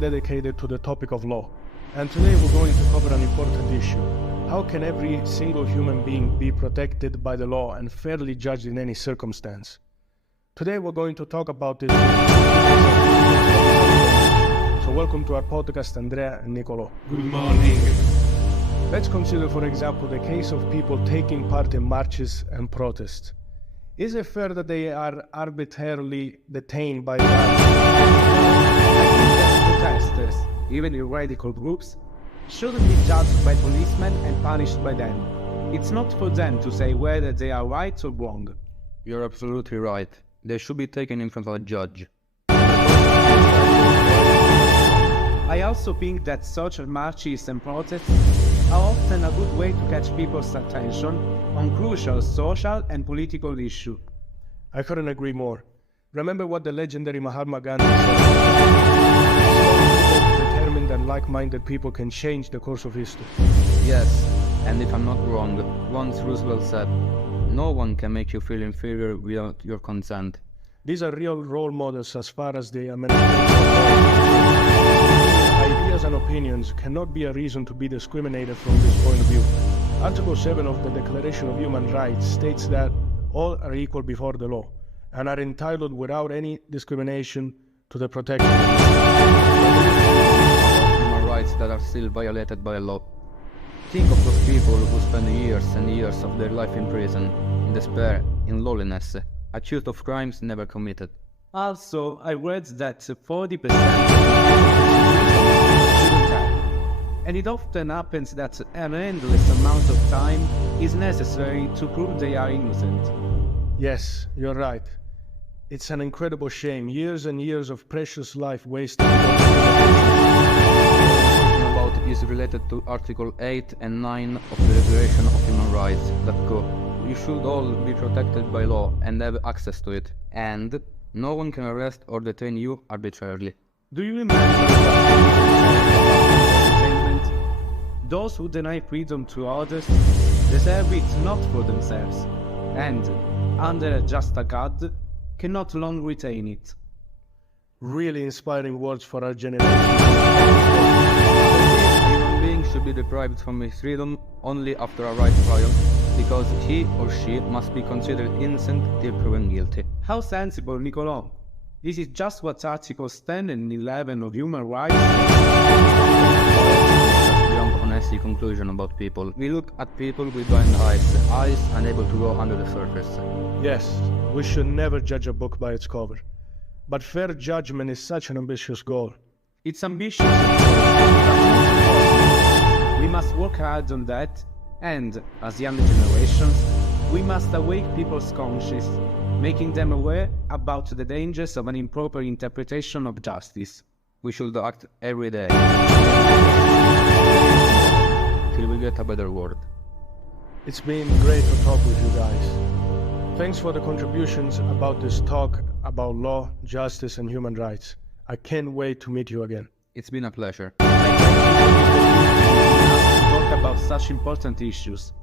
dedicated to the topic of law. And today we're going to cover an important issue. How can every single human being be protected by the law and fairly judged in any circumstance? Today we're going to talk about this. So welcome to our podcast, Andrea and Nicolo. Good morning. Let's consider, for example, the case of people taking part in marches and protests. Is it fair that they are arbitrarily detained by Protesters, even in radical groups, shouldn't be judged by policemen and punished by them. It's not for them to say whether they are right or wrong. You're absolutely right. They should be taken in front of a judge. I also think that social marches and protests are often a good way to catch people's attention on crucial social and political issues. I couldn't agree more. Remember what the legendary Mahatma Gandhi said. Determined and like-minded people can change the course of history. Yes, and if I'm not wrong, once Roosevelt said, "No one can make you feel inferior without your consent." These are real role models as far as the emancipation. Ideas and opinions cannot be a reason to be discriminated from this point of view. Article 7 of the Declaration of Human Rights states that all are equal before the law and are entitled without any discrimination to the protection of Human rights that are still violated by law. Think of those people who spend years and years of their life in prison, in despair, in loneliness, accused of crimes never committed. Also, I read that 40% shouldn't have. And it often happens that an endless amount of time is necessary to prove they are innocent. Yes, you're right. It's an incredible shame. Years and years of precious life wasted. About is related to Article 8 and 9 of the Declaration of Human Rights that go, "You should all be protected by law and have access to it, and no one can arrest or detain you arbitrarily." Do you remember entertainment? Those who deny freedom to others deserve it not for themselves, and, under a just God, cannot long retain it. Really inspiring words for our generation. A human being should be deprived from his freedom only after a right trial, because he or she must be considered innocent till proven guilty. How sensible, Niccolò! This is just what Articles 10 and 11 of human rights Beyond honesty conclusion about people. We look at people with blind eyes unable to go under the surface. Yes, we should never judge a book by its cover. But fair judgment is such an ambitious goal. It's ambitious, but not impossible. We must work hard on that, and, as younger generations, we must awake people's conscience, making them aware about the dangers of an improper interpretation of justice. We should act every day till we get a better world. It's been great to talk with you guys. Thanks for the contributions about this talk about law, justice, and human rights. I can't wait to meet you again. It's been a pleasure. Talk about such important issues.